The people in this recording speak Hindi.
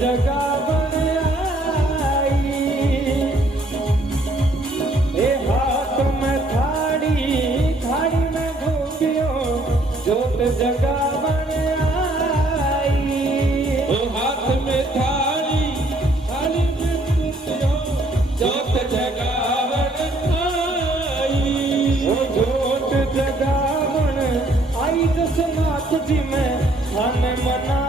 जगावण आई। ए हाथ में थाड़ी, थाड़ी में धूपियों, जोत जगावण आई। ओ हाथ में थाली, थाली में धूपियों, जोत जगावण आई। ओ जोत जगावण आई जसनाथ जी में थाने मना